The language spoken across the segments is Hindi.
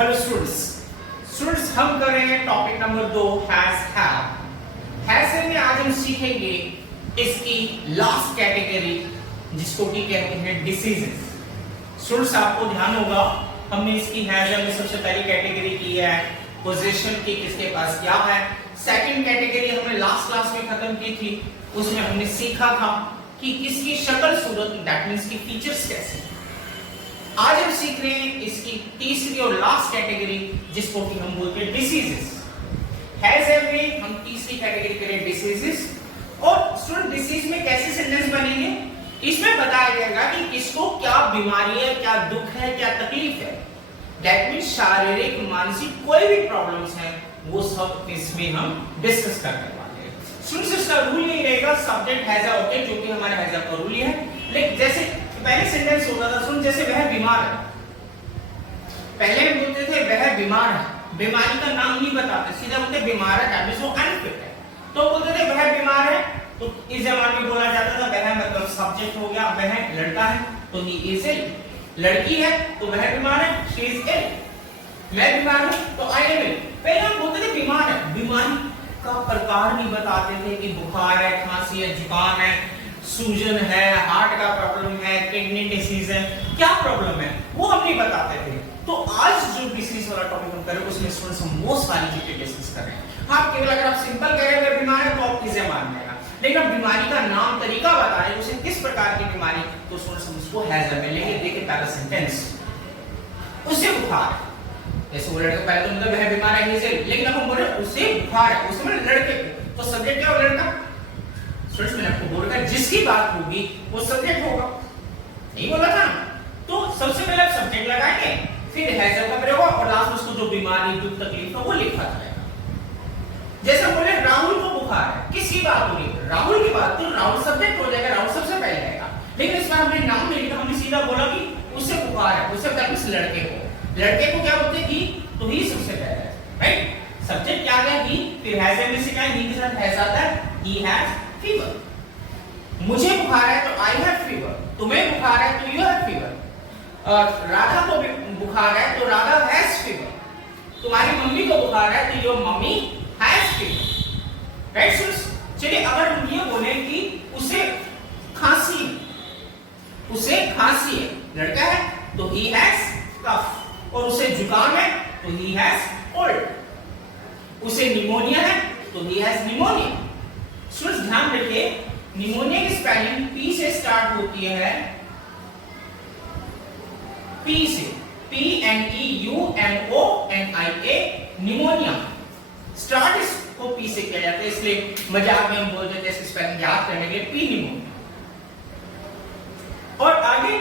हेलो स्टूडेंट्स हम कर रहे हैं टॉपिक नंबर 2 हैज में आज हम सीखेंगे इसकी लास्ट कैटेगरी जिसको कि कहते हैं डिसीजेस। स्टूडेंट्स आपको ध्यान होगा हमने इसकी हैज में सबसे पहली कैटेगरी की है पोजीशन की, किसके पास क्या है। सेकंड कैटेगरी हमने लास्ट क्लास में खत्म की थी, उसमें हमने सीखा था कि किसकी शक्ल सूरत, दैट मींस की फीचर्स कैसे। आज हम सीख रहे हैं इसकी तीसरी और लास्ट कैटेगरी जिसको कि हम बोलते हैं डिसीजेस। हैज में हम तीसरी कैटेगरी करें डिसीजेस। और स्टूडेंट डिसीज में कैसे सेंटेंस बनेंगे, इसमें बताया जाएगा कि किसको क्या बीमारी है, क्या दुख है, क्या तकलीफ है। दैट मींस शारीरिक मानसिक कोई भी प्रॉब्लम्स है वो सब इसमें हम डिस्कस करने वाले हैं। स्टूडेंट्स इसका रूल यही रहेगा, सब्जेक्ट हैज अ ओके जो कि हमारा हैज अ का रूल है। लेकिन जैसे पहले सेंटेंस होता था सुन, जैसे वह बीमार है, पहले हम बोलते थे वह बीमार है, बीमारी का नाम नहीं बताते, सीधा बोलते बीमार है, दैट मींस वो अनफिट है। तो बोलते थे वह बीमार है, तो इस जमाने में बोला जाता था वह मतलब सब्जेक्ट हो गया, वह लड़का है तो ही इज इल, लड़की है तो वह बीमार है, शी इज इल। मैं बीमार हूं तो आई एम इल। पहले हम बोलते थे बीमार है, बीमारी का प्रकार नहीं बताते थे कि बुखार है, खांसी है, जुकाम है, सूजन है, हार्ट का प्रॉब्लम है, किडनी डिसीज है, क्या प्रॉब्लम है वो हम नहीं बताते थे। तो आज जो डिसीज वाला टॉपिक हम करें उसमें स्टूडेंट्स हम वो सारी चीजें डिस्कस कर रहे हैं। हाँ, केवल अगर आप सिंपल कह रहे हैं बीमार है तो आप चीजें मान लेगा, लेकिन अब बीमारी का नाम तरीका बता रहे हैं उसे किस प्रकार की बीमारी, तो स्टूडेंट्स हम उसको हैज में लेंगे। देखिए पहला सेंटेंस, उसे बुखार, जैसे वो लड़का पहले तो मतलब वह बीमार है ही, लेकिन अब हम बोल रहे उसे बुखार है, उसमें लड़के को, तो सब्जेक्ट क्या होगा, लड़का। स्टूडेंट्स मैंने आपको बोल रखा जिसकी बात होगी वो सब्जेक्ट होगा, नहीं बोला था। तो सबसे पहले आप सब्जेक्ट लगाएंगे, फिर हैज का प्रयोग और लास्ट में उसको जो बीमारी दुख तकलीफ है वो लिखा जाएगा। जैसे बोले राहुल को बुखार है, किसकी बात हो रही है, राहुल की बात, तो राहुल सब्जेक्ट हो जाएगा, राहुल सबसे पहले आएगा। लेकिन इसमें हमने नाम नहीं लिखा, हमने सीधा बोला कि उसे बुखार है, उसे क्या किस लड़के को, लड़के को क्या बोलते हैं ही, तो ही सबसे पहले है, राइट। सब्जेक्ट क्या है ही, फिर हैज में से क्या है, ही के साथ हैज आता है, ही हैज फीवर। मुझे बुखार है तो आई हैव फीवर, तुम्हें बुखार है तो यू हैव फीवर, राधा को बुखार है तो राधा हैज फीवर, तुम्हारी मम्मी को बुखार है तो your mummy has fever, right students. चलिए अगर हम ये बोले कि उसे खांसी, उसे खांसी है, लड़का है तो ही हैज कफ, और उसे जुकाम है तो ही हैज कोल्ड, उसे निमोनिया है तो ही हैज निमोनिया। स्टूडेंट्स ध्यान रखिए निमोनिया की स्पेलिंग पी से स्टार्ट होती है, पी से, PNEUMONIA, निमोनिया। स्टार्ट इसको पी से किया जाता है, इसलिए मजाक में हम बोलते हैं इसकी स्पेलिंग याद करने के लिए पी निमोनिया। और आगे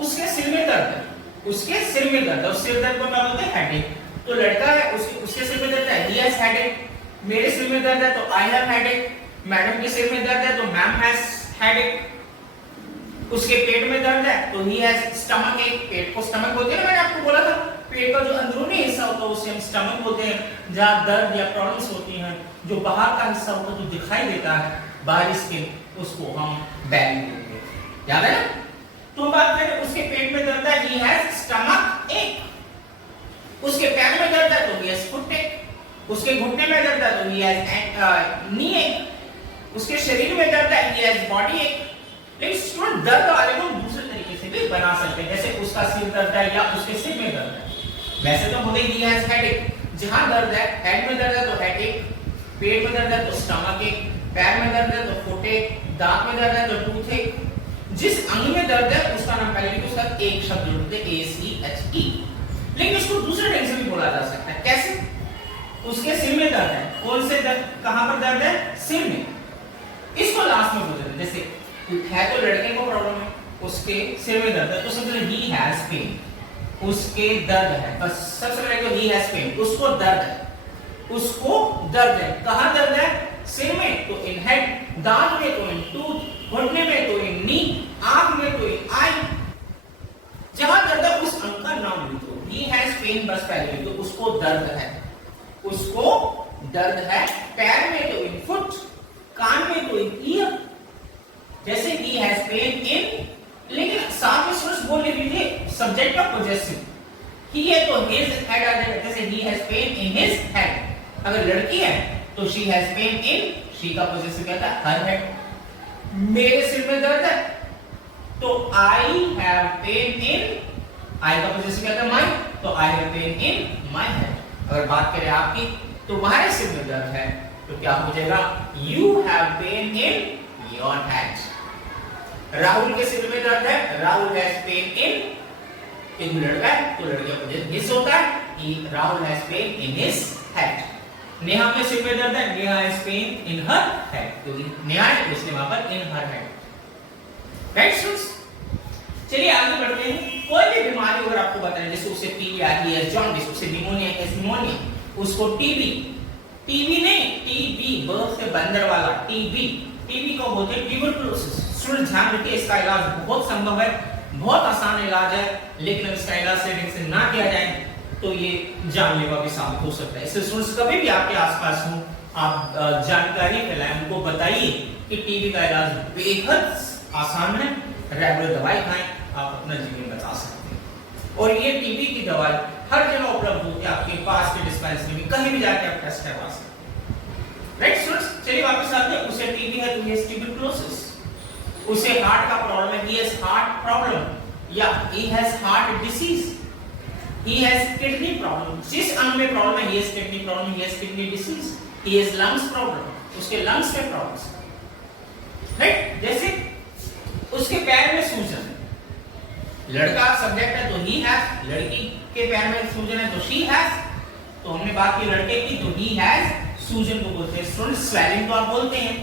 उसके सिर में दर्द है, उसके सिर में दर्द है, उस सिर दर्द को क्या बोलते हैं, हेडेक। तो लड़का है उसके सिर में दर्द है, ही हैज हेडेक। मेरे सिर में दर्द है तो आई हैव हेडेक। मैडम के सिर में दर्द है तो मैम हैज हेडेक। उसके पेट में दर्द है तो ही हैज स्टमक एक, पेट को स्टमक बोलते हैं, मैंने आपको बोला था पेट का जो अंदरूनी हिस्सा होता है उसे हम स्टमक बोलते हैं, जहां दर्द या प्रॉब्लम्स होती हैं। जो बाहर का हिस्सा होता है जो दिखाई देता है बाहरी स्किन, उसको हम बेली बोलते हैं, याद है ना। तो हम बात करें उसके पेट में दर्द है, ही हैज स्टमक एक। उसके पैर में दर्द है तो ही हैज फुट एक। उसके घुटने में दर्द है तो ही हैज नी एक। उसके शरीर में दर्द है, he has body ache। लेकिन स्टूडेंट दर्द वाले को दूसरे तरीके से भी बना सकते हैं, जैसे उसका सिर दर्द है या उसके सिर में दर्द है, वैसे तो बोले he has headache। जहां दर्द है, हेड में दर्द है तो हेडेक, पेट में दर्द है तो स्टमक एक, पैर में दर्द है तो फुट एक, दांत में दर्द है तो टूथ एक। जिस अंग में दर्द है उसका नाम पहले लिखो, उसका एक शब्द जोड़ते हैं ACHE। लेकिन इसको दूसरे ढंग से भी बोला जा सकता है, कैसे, उसके सिर में दर्द है, कौन से दर्द, कहां पर दर्द है, सिर में, इसको लास्ट में बोलते हैं। जैसे है तो लड़के को प्रॉब्लम है, उसके सिर में दर्द है तो सबसे पहले ही हैज पेन, उसके दर्द है, बस सबसे पहले तो ही हैज पेन, उसको दर्द है, उसको दर्द है, कहां दर्द है, सिर में तो इन हेड, दांत में तो इन टूथ, घुटने में तो इन नी, आंख में तो इन आई। जहां दर्द है उस अंग का नाम लिखो, ही हैज पेन बस पहले लिखो, उसको दर्द है, उसको दर्द है। पैर में तो इन फुट, कान में तो इन ईयर, जैसे ही हैज पेन इन। लेकिन साथ में सोच बोल लीजिए सब्जेक्ट का पोजेसिव, ही है तो his head आ जाएगा, जैसे he has pain in his head। अगर लड़की है तो she has pain in, she का पोजेसिव क्या था, her head। मेरे सिर में दर्द है तो I have pain in, I का पोजेसिव क्या था, my, तो I have pain in my head। अगर बात करें आपकी, तुम्हारे सिर में दर्द है तो क्या हो जाएगा, you have pain in your head। Rahul के सिर में दर्द है, राहुल has pain in, क्योंकि लड़का है तो लड़के का पोजेसिव his होता है, Rahul has pain in his head। Neha के सिर में दर्द है, Neha has pain in her head, क्योंकि नेहा है इसलिए वहां पर in her head। Right students, चलिए आगे बढ़ते हैं। कोई भी बीमारी अगर आपको बताएं, जैसे उसे टीबी आ रही है, जॉन्डिस, उसे निमोनिया है, निमोनिया, उसको टीबी, टीबी नहीं, टीबी बर्थ से बंदर वाला टीबी, टीबी को बोलते हैं ट्यूबरकुलोसिस। स्टूडेंट ध्यान रखिए, इसका इलाज बहुत संभव है, बहुत आसान इलाज है, लेकिन अगर इसका इलाज सही से ना किया जाए तो ये जानलेवा भी साबित हो सकता है। इसलिए स्टूडेंट्स कभी भी आपके आसपास हो, आप जानकारी फैलाएं, उनको बताइए कि टीबी का इलाज बेहद आसान है, रेगुलर दवाई खाएं, आप अपना जीवन बचा सकते हैं। और ये टीबी की दवाई हर जगह उपलब्ध होती है, आपके पास के डिस्पेंसरी में कहीं भी जाके आप टेस्ट करवा सकते हैं। राइट स्टूडेंट्स, चलिए वापस आते हैं। उसे टीबी है तो ये ट्यूबरकुलोसिस, उसे हार्ट का प्रॉब्लम है, he has heart problem, या he has heart disease, he has kidney problem, जिस अंग में प्रॉब्लम है, he has kidney problem, he has kidney disease, he has lungs problem, उसके lungs में प्रॉब्लम। राइट, जैसे उसके पैर में सूजन, लड़का सब्जेक्ट है तो he has, लड़की के पैर में सूजन है तो she has, तो हमने बात की लड़के की तो he has, सूजन को बोलते हैं स्टूडेंट स्वेलिंग, तो आप बोलते हैं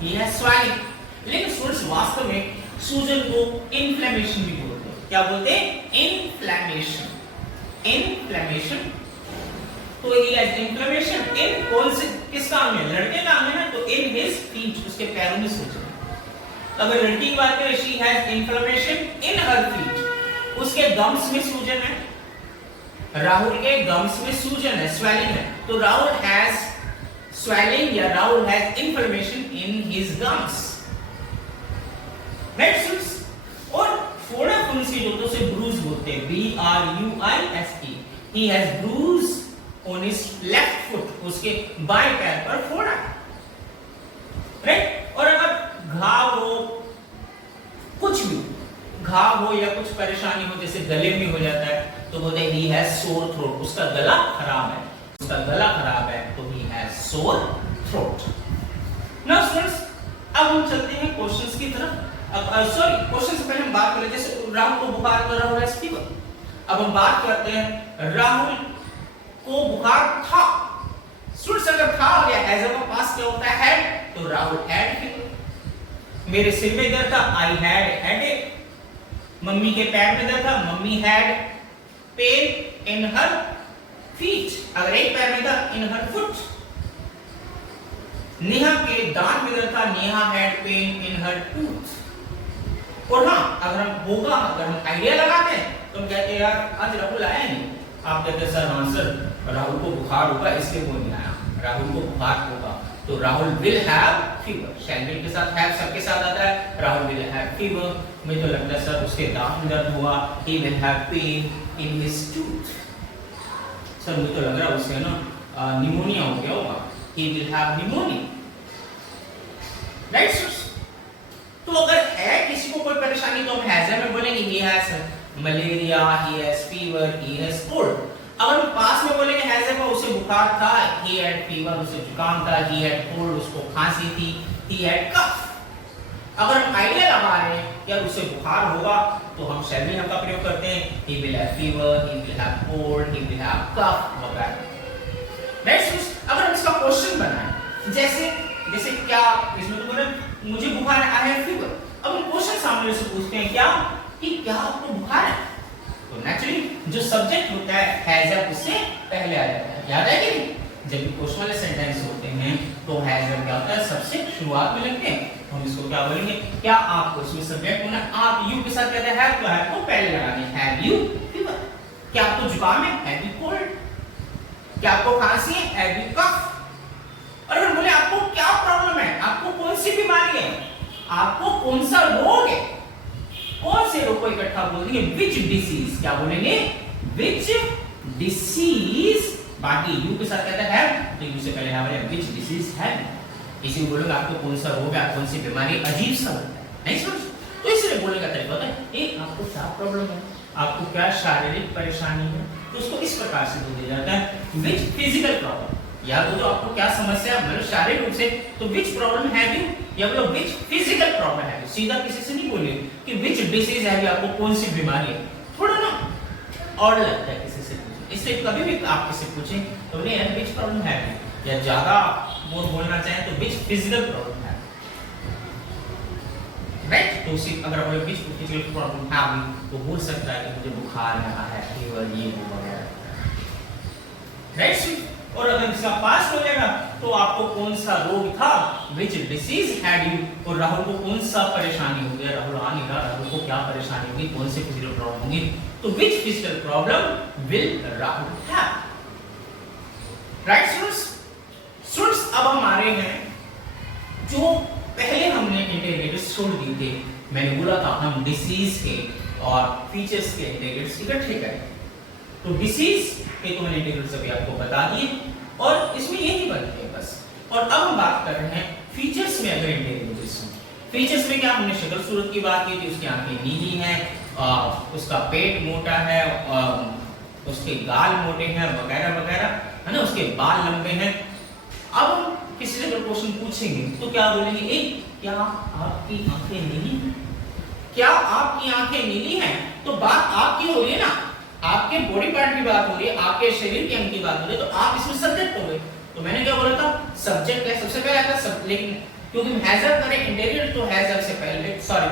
he has swelling, लेकिन स्टूडेंट्स वास्तव में सूजन को इन्फ्लेमेशन भी बोलते हैं। क्या बोलते हैं, इन्फ्लेमेशन, इन्फ्लेमेशन। तो he has inflammation in, कौन से, किस काम में, लड़के काम में ना, तो in his feet, उसके पैरों में सूजन। अगर लड़की की बात करें, she has inflammation in her feet, उसके गम्स में सूजन है, राहुल के गम्स में सूजन है, स्वेलिंग है, तो राहुल has swelling या Rahul has inflammation in his gums। Next, और फोड़ा फुंसी जो तो से ब्रूज बोलते हैं, B-R-U-I-S-E, he has bruise on his left foot, उसके बाएं पैर पर फोड़ा। राइट, और अगर घाव हो, कुछ भी घाव हो या कुछ परेशानी हो, जैसे गले में हो जाता है तो बोलते हैं he has sore throat, उसका गला खराब है, उसका गला खराब है तो he has sore throat। Now students, अब हम चलते हैं क्वेश्चंस की तरफ। सॉरी, क्वेश्चन से पहले हम बात करें, जैसे राहुल को बुखार, तो राहुल हैज फीवर। अब हम बात करते हैं राहुल को बुखार था, स्टूडेंट्स अगर था हो गया, हैज का पास्ट क्या होता है, हैड, तो राहुल हैड फीवर। मेरे सिर में दर्द था, आई हैड हेडेक। मम्मी के पैर में दर्द था, mummy had pain in her feet, अगर एक पैर में था, इन हर फुट। नेहा के दांत में दर्द था, Neha had pain in her tooth. और हाँ, अगर हम आइडिया लगाते हैं तो हम कहते हैं यार आज राहुल आया नहीं, आप कहते हैं सर हाँ सर राहुल को बुखार होगा इसलिए वो नहीं आया, राहुल को बुखार होगा, तो Rahul will have fever, shell will के साथ हैव सबके साथ आता है, राहुल विल हैव फीवर। मुझे तो लगता है सर उसके दांत में दर्द हुआ, he will have pain in his tooth. Sir मुझे तो लग रहा है उसे ना निमोनिया हो गया होगा, he will have pneumonia। Right, तो अगर है किसी को कोई परेशानी तो हम हैज में बोलेंगे he has malaria, he has fever, he has cold। अगर हम पास में बोलेंगे हैज में, उसे बुखार था, he had fever, उसे जुकाम था, he had cold, उसको खांसी थी, he had cough। अगर हम आइडिया लगा रहे हैं कि उसे बुखार होगा तो हम शैल भी का प्रयोग करते हैं, he will have fever, he will have cold, he will have cough वगैरह। नेक्स्ट, अगर हम इसका क्वेश्चन बनाएं, जैसे क्या इसमें तो बोले मुझे बुखार है, आई हैव फीवर। अब हम क्वेश्चन सामने से पूछते हैं क्या आपको बुखार है, तो नेचुरली जो सब्जेक्ट होता है हैज अप उससे पहले आ जाता है, याद है कि नहीं? जब भी क्वेश्चन वाले सेंटेंस होते हैं तो हैज अप क्या होता है, सबसे शुरुआत में लगते हैं, हम इसको क्या बोलेंगे, क्या आपको इसमें सब्जेक्ट होना, आप यू के साथ कहते हैं हैव, तो हैव को पहले लगाने, हैव यू फीवर। क्या आपको जुकाम है, हैव यू कोल्ड। क्या आपको खांसी है, हैव यू कफ। और अगर बोले आपको क्या प्रॉब्लम है, आपको कौन सी बीमारी है, आपको कौन सा रोग है, कौन से रोग को इकट्ठा बोलेंगे, विच डिसीज, क्या बोलेंगे, which disease, बाकी यू के साथ कहता है तो यू से पहले हमारे which disease है, किसी को बोलेगा आपको कौन सा रोग है, कौन सी बीमारी, अजीब सा होता है, नहीं समझ? तो इसलिए बोलने का तरीका होता है एक आपको क्या प्रॉब्लम है, आपको क्या शारीरिक परेशानी है, तो उसको इस प्रकार से बोल दिया जाता है which physical problem, या तो आपको क्या समस्या है मतलब शारीरिक रूप से, तो which problem have you, या बोलो which physical problem have you, सीधा किसी से नहीं बोलिए कि which disease है, आपको कौन सी बीमारी है, थोड़ा ना और लगता है किसी से पूछे, इसलिए कभी भी आप किसी से पूछें तो बोले यार which problem have you, या ज्यादा वो बोलना चाहें तो which physical problem है, राइट? तो उसी अगर आप which physical problem have you तो बोल सकता है कि मुझे बुखार है, फीवर, ये वो वगैरह, राइट? और अगर इसका पास हो जाएगा तो आपको कौन सा रोग था, which disease had you, और राहुल को कौन सा परेशानी हो गया, राहुल आ नहीं रहा, राहुल को क्या परेशानी होगी, कौन से फिजिकल प्रॉब्लम होगी, तो which physical problem will Rahul have, right students? Students अब हम आ रहे हैं जो पहले हमने इंटीग्रेटर्स छोड़ दिए थे, मैंने बोला था हम डिसीज के और फीचर्स के इंटीग्रेटर्स इकट्ठे करें, तो डिसीज के तो मैंने इंटीग्रेटर्स अभी आपको बता दिए और इसमें यही बनते हैं बस, और अब हम बात कर रहे हैं फीचर्स में। अगर इंटीग्रेटर्स में फीचर्स में क्या, हमने शक्ल सूरत की बात की थी, उसकी आंखें नीली हैं, उसका पेट मोटा है, उसके गाल मोटे हैं वगैरह वगैरह, है ना, उसके बाल लंबे हैं। अब हम किसी से अगर क्वेश्चन पूछेंगे तो क्या बोलेंगे, एक क्या आपकी आंखें नीली हैं, क्या आपकी आंखें नीली हैं, तो बात आपकी हो रही है ना, आपके बॉडी पार्ट की बात हो रही है, आपके शरीर के अंग की बात हो रही है, तो आप इसमें सब्जेक्ट हो गए। तो मैंने क्या बोला था, सब्जेक्ट है सबसे पहले आता है, लेकिन क्योंकि हैजर करें इंटीरियर तो हैजर से पहले, सॉरी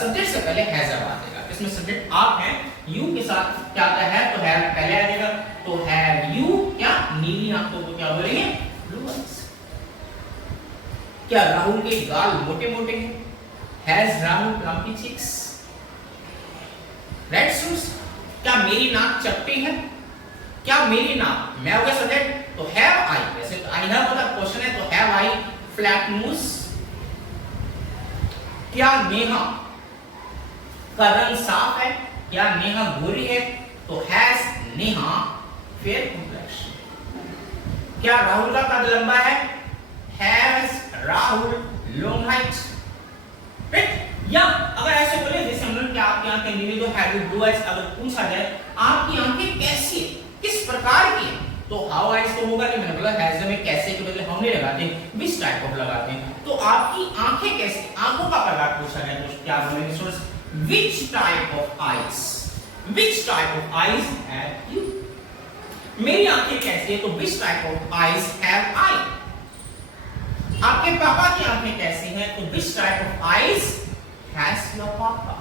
सब्जेक्ट से पहले हैजर आ जाएगा, इसमें सब्जेक्ट आप हैं, यू के साथ क्या आता है तो है पहले आ जाएगा, तो हैव यू क्या नीली आंखों को क्या बोलेंगे, ब्लू आईज। क्या राहुल के गाल मोटे मोटे हैं, has Rahul lumpy cheeks, right students? क्या मेरी नाक चपटी है, क्या मेरी नाक, मैं हो गया सब्जेक्ट, तो हैव आई, वैसे तो आई हैव होता क्वेश्चन है, तो हैव आई फ्लैट नोज। क्या नेहा का रंग साफ है, क्या नेहा गोरी है, तो हैज नेहा फेयर कॉम्प्लेक्शन। क्या राहुल का कद लंबा है, has Rahul long height, right? या अगर ऐसे बोले जैसे हम लोग, क्या आपकी आंखें नीली, तो हैव यू ब्लू आईज, अगर पूछा जाए आपकी आंखें कैसी है, किस प्रकार की है, तो हाउ आईज तो होगा नहीं, मैंने बोला हैज में कैसे के बदले हम नहीं लगाते, विच टाइप ऑफ लगाते हैं, तो आपकी आंखें कैसी, आंखों का प्रकार पूछा जाए तो क्या बोलेंगे students, which type of eyes, which type of eyes have you, मेरी आंखें कैसी है, तो which type of eyes have I. आपके पापा की आंखें कैसी हैं, तो which type of eyes has your पापा,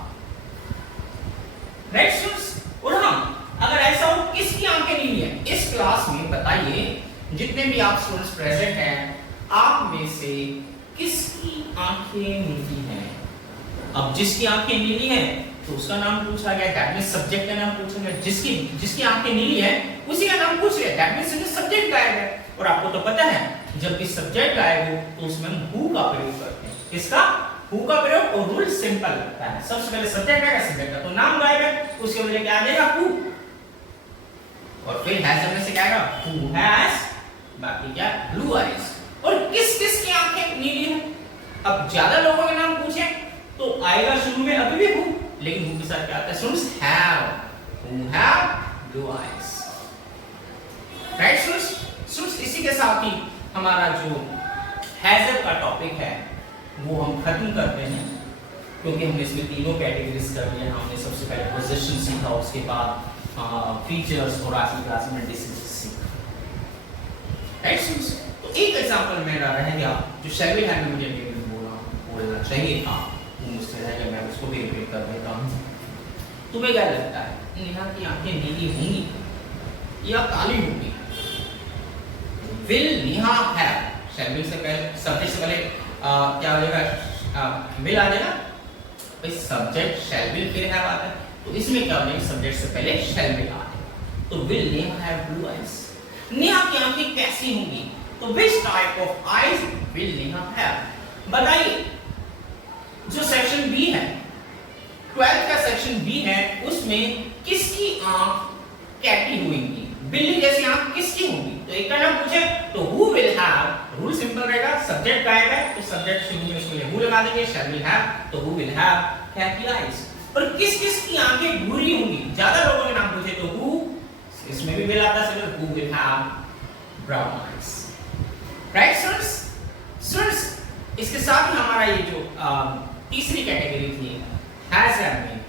राइट स्टूडेंट्स? और हम अगर ऐसा हो किसकी आंखें नीली है, इस क्लास में बताइए जितने भी आप स्टूडेंट्स प्रेजेंट हैं, आप में से किसकी आंखें नीली हैं? अब जिसकी आंखें नीली हैं तो उसका नाम पूछा गया, दैट मींस सब्जेक्ट का नाम पूछा गया, जिसकी आंखें नीली है उसी का नाम पूछ लिया, दैट मींस सब्जेक्ट गायब है। और आपको तो पता है जब भी सब्जेक्ट गायब हो तो उसमें हम हु का प्रयोग करते हैं, किसका, हु का प्रयोग, और रूल सिंपल लगता है, सबसे पहले सब्जेक्ट आएगा, सब्जेक्ट का तो नाम गायब है, उसके बजाय क्या आ जाएगा, हु, और फिर हैज में से क्या आएगा, हु हैज, बाकी क्या, ब्लू आईज। और किस किस की आंखें नीली हैं? अब ज्यादा लोगों के नाम पूछे तो आएगा शुरू में अभी भी हु, लेकिन हु के साथ क्या आता है students, have, who have blue eyes, right students? Students इसी के साथ ही हमारा जो हैजर का टॉपिक है वो हम खत्म करते हैं, क्योंकि हमने इसमें तीनों कैटेगरीज कर लिया। हमने सबसे पहले पोजीशन सीखा, उसके बाद फीचर्स, और आज की क्लास में डिसीजेस सीखा, राइट स्टूडेंट्स? तो एक एग्जांपल मेरा रह गया जो शैली है, मुझे बोलना चाहिए था, वो मुझसे रह गया, मैं उसको भी रिपीट कर देता हूँ। तुम्हें क्या लगता है, नेहा की आंखें नीली होंगी या काली होंगी? Will Neha have, shall will से पहले, सब्जेक्ट से पहले क्या हो जाएगा, will आ जाएगा, भाई सब्जेक्ट shall will फिर have आता है, तो इसमें क्या हो जाएगा, सब्जेक्ट से पहले shall will आ जाएगा, तो will Neha have blue eyes, Neha की आंखें कैसी होंगी, तो which type of eyes will Neha have? बताइए, जो सेक्शन बी है, 12th का सेक्शन बी है, उसमें किसकी आंख कैटी होंगी, बिल्ली जैसी आंख किसकी होंगी? तो एक का नाम पूछे तो who will have, rule simple रहेगा, सब्जेक्ट गायब है तो सब्जेक्ट शुरू में इसके लिए हु लगा देंगे, शैल विल हैव तो who will have catty eyes. और किस किस की आंखें भूरी होंगी? ज्यादा लोगों के नाम पूछे तो हु, इसमें भी विल आता है, who will have brown eyes. Right students? Students इसके साथ ही हमारा ये जो तीसरी कैटेगरी थी हैज में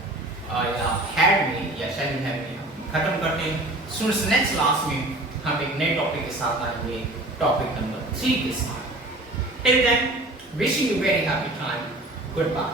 या हैड में या शैल विल हैव में खत्म करते हैं। स्टूडेंट्स नेक्स्ट क्लास में हम एक नए टॉपिक के साथ आएंगे, टॉपिक नंबर 3 के साथ। Till then wishing you very happy time, good bye.